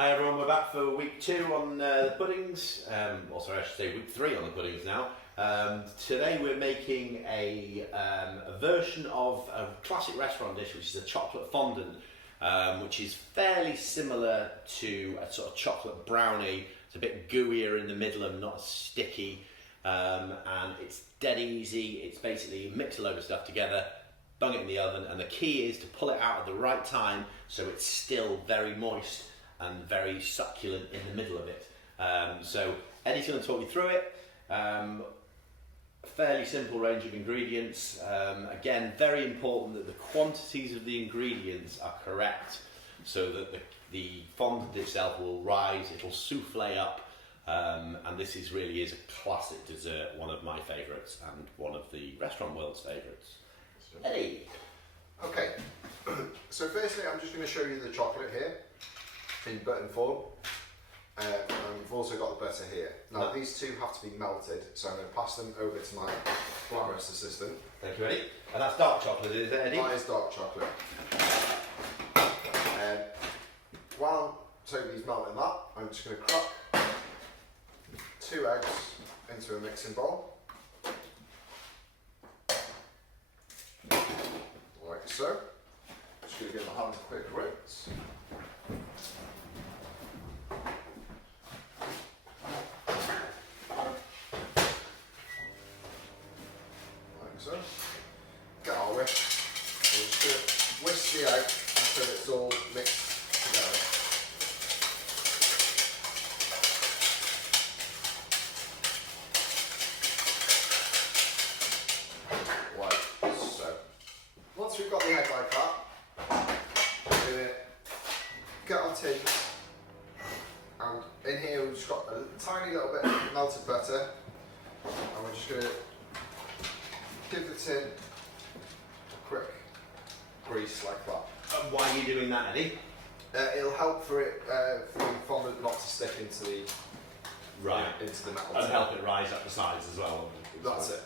Hi everyone, we're back for week 2 on the puddings, sorry I should say week 3 on the puddings now. Today we're making a version of a classic restaurant dish, which is a chocolate fondant, which is fairly similar to a sort of chocolate brownie. It's a bit gooier in the middle and not as sticky, and it's dead easy. It's basically mix a load of stuff together, bung it in the oven, and the key is to pull it out at the right time so it's still very moist and very succulent in the middle of it. So Eddie's going to talk you through it. Fairly simple range of ingredients. Again, very important that the quantities of the ingredients are correct so that the fondant itself will rise, it will souffle up, and this really is a classic dessert, one of my favourites and one of the restaurant world's favourites. Eddie! Okay, so firstly I'm just going to show you the chocolate here in button form, and we've also got the butter here. Now these two have to be melted, so I'm going to pass them over to my glamorous assistant. Thank you, Eddie. And that's dark chocolate, is it, Eddie? That is dark chocolate. While Toby's melting that, I'm just going to crack 2 eggs into a mixing bowl, like so. Just going to give my hands a quick rinse. So, get our whisk, and we're just going to whisk the egg until it's all mixed together. Like so. Once we've got the egg like that, we're going to get our tin, and in here we've just got a tiny little bit of melted butter, and we're just going to give the tin a quick grease like that. And why are you doing that, Eddie? It'll help for the fondant not to stick into the into the metal. And help it rise up the sides as well. That's it.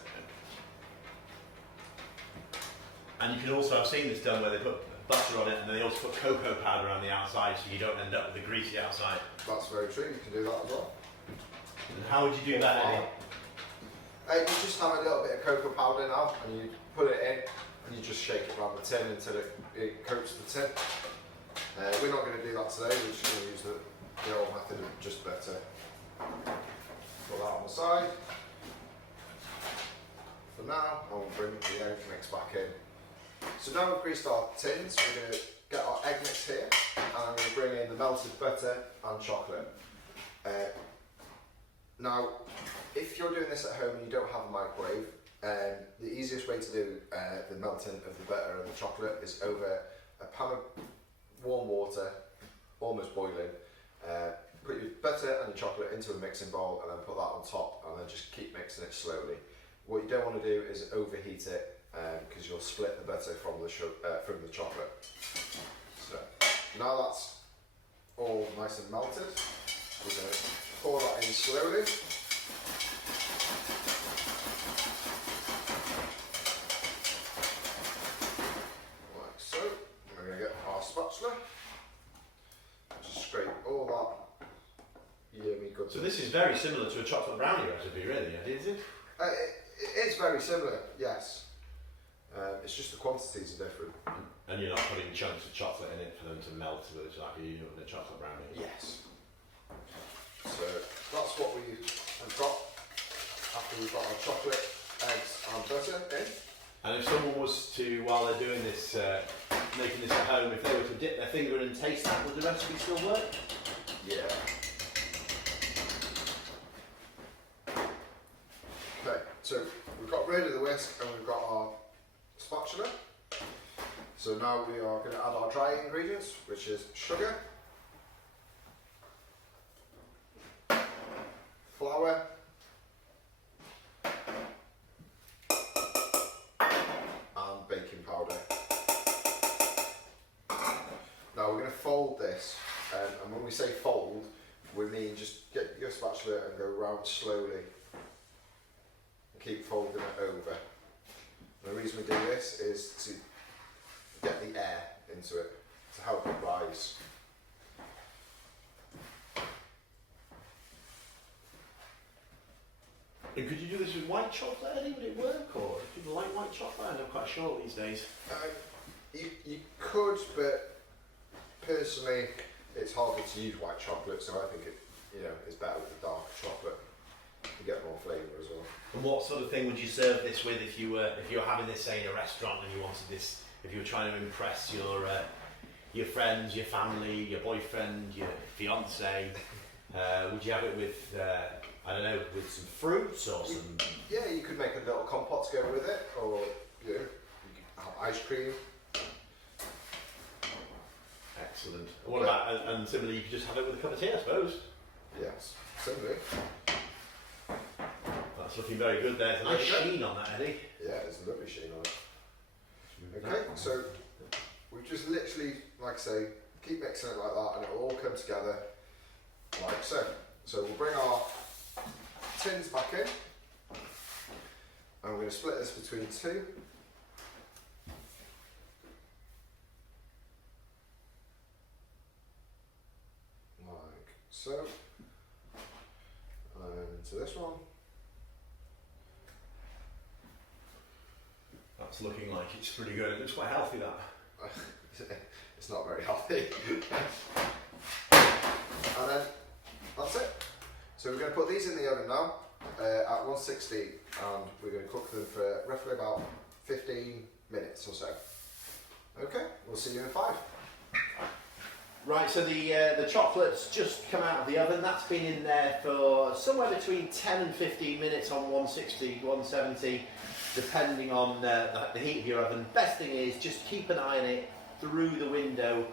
And you can also, I've seen this done where they put butter on it and then they also put cocoa powder on the outside so you don't end up with a greasy outside. That's very true, you can do that as well. And how would you do that, Eddie? You just have a little bit of cocoa powder now, and you put it in, and you just shake it around the tin until it coats the tin. We're not going to do that today, we're just going to use the old method of just butter. Put that on the side. For now, I will bring the egg mix back in. So now we've greased our tins, we're going to get our egg mix here, and I'm going to bring in the melted butter and chocolate. Now, if you're doing this at home and you don't have a microwave, the easiest way to do the melting of the butter and the chocolate is over a pan of warm water, almost boiling. Put your butter and your chocolate into a mixing bowl and then put that on top, and then just keep mixing it slowly. What you don't want to do is overheat it, because you'll split the butter from the chocolate. So now that's all nice and melted, we're going to pour that in slowly. Like so. We're going to get our spatula. Just scrape all that yummy goodness. So this is very similar to a chocolate brownie recipe, really, Eddie, is it? It is very similar, yes. It's just the quantities are different. And you're not putting chunks of chocolate in it for them to melt, so it's like you do in a chocolate brownie. Yes. So that's what we have got after we've got our chocolate, eggs and butter in. And if someone was to, while they're doing this, making this at home, if they were to dip their finger in and taste that, would the recipe still work? Yeah. Okay, so we've got rid of the whisk and we've got our spatula. So now we are going to add our dry ingredients, which is sugar, flour, and baking powder. Now we're going to fold this, and when we say fold, we mean just get your spatula and go round slowly and keep folding it over. And the reason we do this is to get the air into it, to help it rise. And could you do this with white chocolate, Eddie? Would it work? Or do people like white chocolate? I'm not quite sure these days. You could, but personally, it's harder to use white chocolate, so I think it's better with the dark chocolate. You get more flavour as well. And what sort of thing would you serve this with if you were having this, say, in a restaurant and you wanted this? If you were trying to impress your friends, your family, your boyfriend, your fiance, would you have it with I don't know, with some fruits or some? Yeah, you could make a little compote to go with it, or you could have ice cream. Excellent. What about, and similarly, you could just have it with a cup of tea, I suppose. Yes, similarly. That's looking very good. There's a nice sheen on that, Eddie. Yeah, there's a lovely sheen on it. Okay, so we've just literally, like I say, keep mixing it like that, and it'll all come together like so. So we'll bring our tins back in, and we're going to split this between two. Like so. And into this one. That's looking like it's pretty good. It looks quite healthy, that. It's not very healthy. And then that's it. So we're going to put these in the oven now at 160, and we're going to cook them for roughly about 15 minutes or so. Okay, we'll see you in 5. Right, so the chocolate's just come out of the oven. That's been in there for somewhere between 10 and 15 minutes on 160, 170, depending on the heat of your oven. Best thing is just keep an eye on it through the window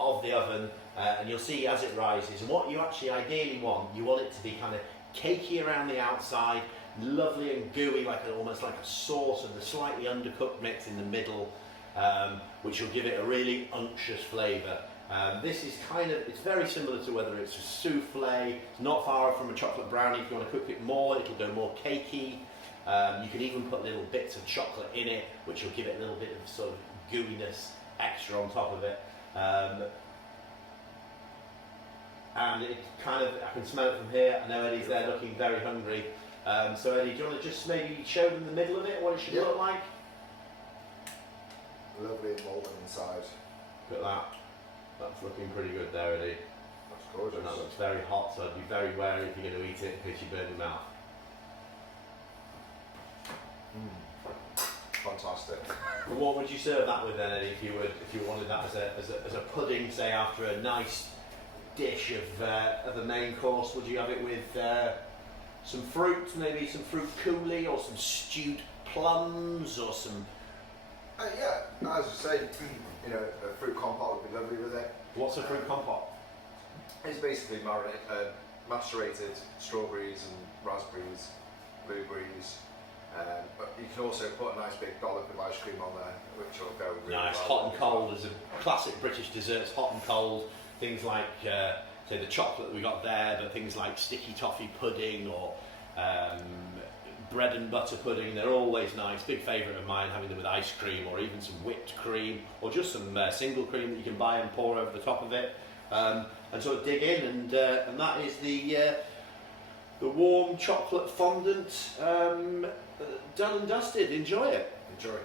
of the oven, and you'll see as it rises. And what you actually ideally want, you want it to be kind of cakey around the outside, lovely and gooey, almost like a sauce, and the slightly undercooked mix in the middle, which will give it a really unctuous flavour. This is it's very similar to whether it's a souffle. It's not far from a chocolate brownie. If you want to cook it more, it'll go more cakey. You can even put little bits of chocolate in it, which will give it a little bit of sort of gooiness extra on top of it. And it I can smell it from here. I know Eddie's there looking very hungry. So Eddie, do you want to just maybe show them the middle of it, what it should look like? Lovely and molten inside. Look at that. That's looking pretty good there, Eddie. That's gorgeous. And that looks very hot, so I'd be very wary if you're going to eat it in case you burn your mouth. Fantastic. But what would you serve that with then, Eddie, if you wanted that as a pudding, say, after a nice dish of a main course? Would you have it with some fruit, maybe some fruit coulis, or some stewed plums, or some? Yeah, as you say, a fruit compote would be lovely with it. What's a fruit compote? It's basically macerated strawberries and raspberries, blueberries. But you can also put a nice big dollop of ice cream on there, which will go really nice, well. hot and cold. There's a classic British desserts, hot and cold. Things like, say, the chocolate we got there, but things like sticky toffee pudding or bread and butter pudding, they're always nice. Big favourite of mine, having them with ice cream or even some whipped cream, or just some single cream that you can buy and pour over the top of it. And sort of dig in, and that is the warm chocolate fondant done and dusted. Enjoy it. Enjoy.